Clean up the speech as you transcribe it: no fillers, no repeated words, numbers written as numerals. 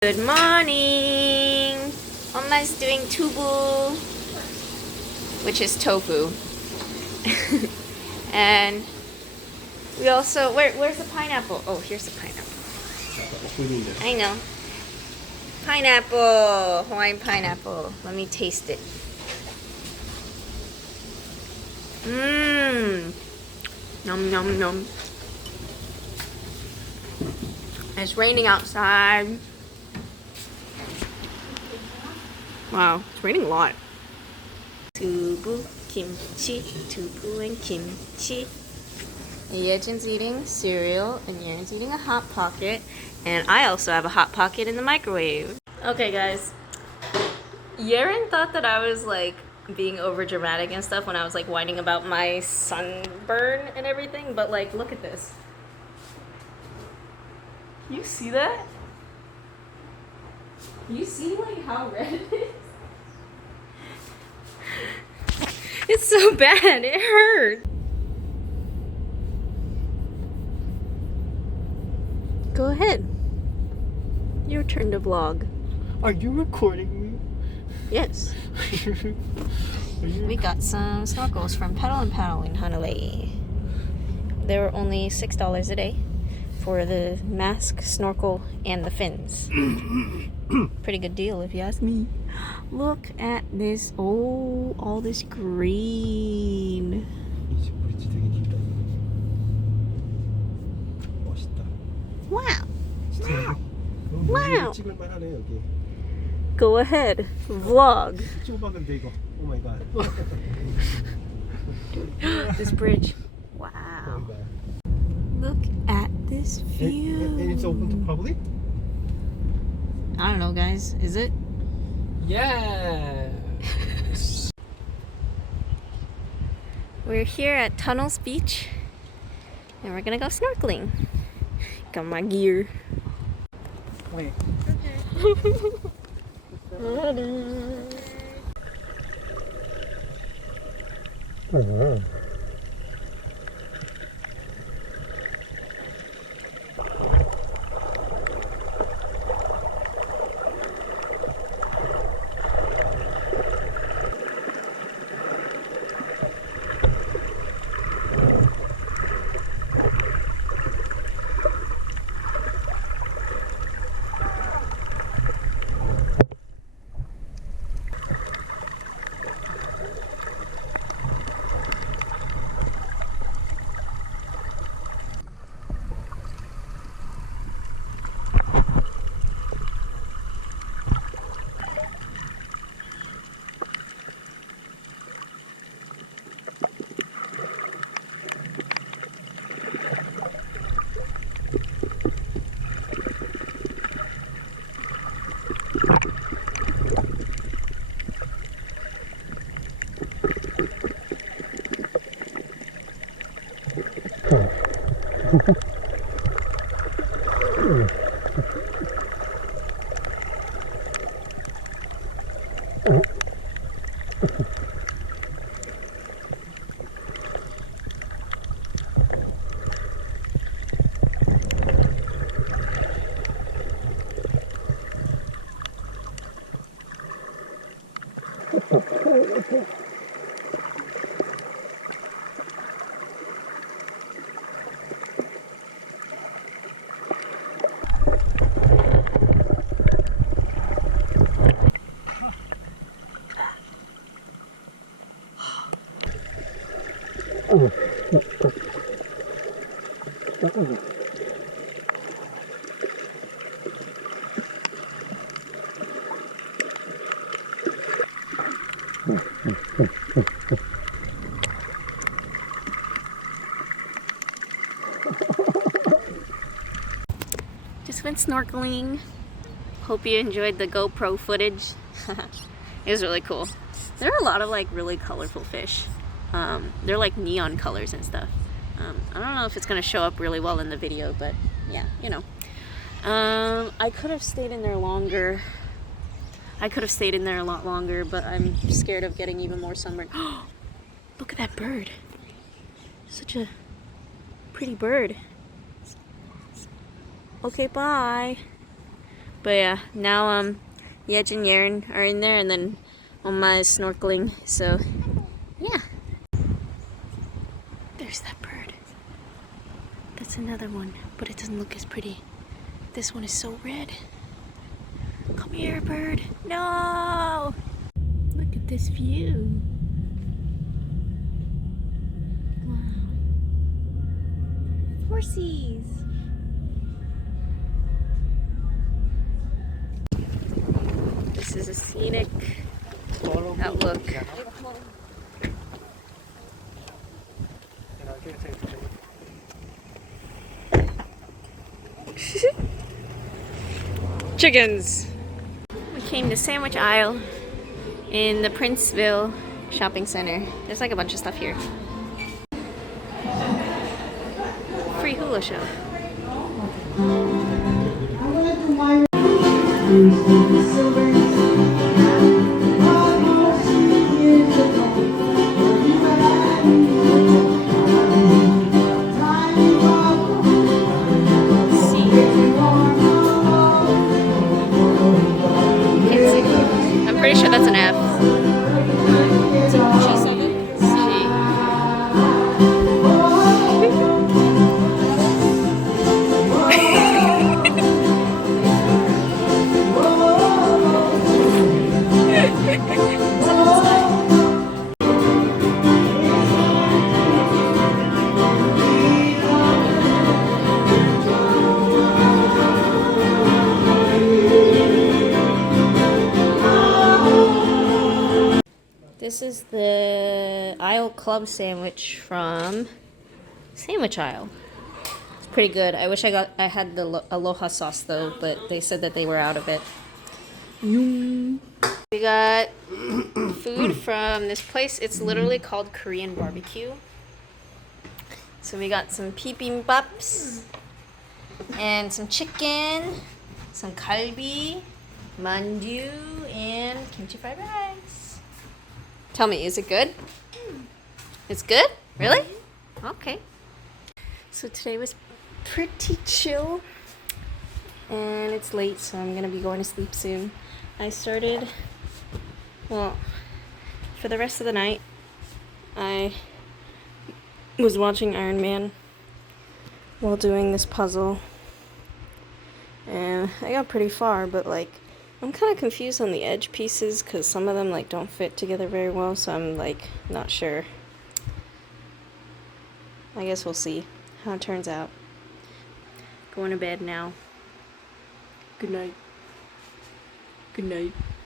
Good morning! Mama's doing tubu, which is tofu. And we also, where's the pineapple? Oh, here's the pineapple. I know. Pineapple! Hawaiian pineapple. Let me taste it. Mmm! Yum, yum, yum. It's raining outside. Wow, it's raining a lot. Tubu, kimchi, tubu and kimchi. Yejin's eating cereal and Yaren's eating a Hot Pocket. And I also have a Hot Pocket in the microwave. Okay guys, Yaren thought that I was like being over dramatic and stuff when I was like whining about my sunburn and everything, but like look at this. You see that? You see like how red it is? It's so bad, it hurts. Go ahead. Your turn to vlog. Are you recording me? Yes. We got some snorkels from Paddle and Paddle in Honolulu. They were only $6 a day for the mask, snorkel, and the fins. Pretty good deal if you ask me. Look at this. Oh, all this green. Wow. Wow. Go ahead. Vlog. Oh my god. This bridge. Wow. Look at this view. And it's open to public? I don't know, guys. Is it? Yeah. We're here at Tunnels Beach, and we're gonna go snorkeling. Got my gear. Wait. Just went snorkeling. Hope you enjoyed the GoPro footage. It was really cool. There are a lot of like really colorful fish. They're like neon colors and stuff. I don't know if it's gonna show up really well in the video, but yeah, you know. I could have stayed in there longer. I could have stayed in there a lot longer, but I'm scared of getting even more sunburned. Look at that bird. Such a pretty bird. Okay, bye. But But yeah, now Yej and Yaren are in there, and then Oma is snorkeling. So yeah, there's that bird. That's another one, but it doesn't look as pretty. This one is so red. Come here, bird. No! Look at this view. Wow. Horsies. This is a scenic outlook. Chickens! We came to Sandwich Isle in the Princeville shopping center. There's like a bunch of stuff here. Free hula show. I'm pretty sure that's an F. This is the Isle Club sandwich from Sandwich Isle. It's pretty good. I wish I had the Aloha sauce though, but they said that they were out of it. Yum. We got food from this place. It's literally called Korean barbecue. So we got some bibimbaps and some chicken, some kalbi, mandu, and kimchi fried rice. Tell me, is it good? It's good? Really? Okay. So today was pretty chill. And it's late, so I'm gonna be going to sleep soon. I started, well, for the rest of the night, I was watching Iron Man while doing this puzzle. And I got pretty far, but like, I'm kind of confused on the edge pieces because some of them like don't fit together very well, so I'm like not sure. I guess we'll see how it turns out. Going to bed now. Good night. Good night.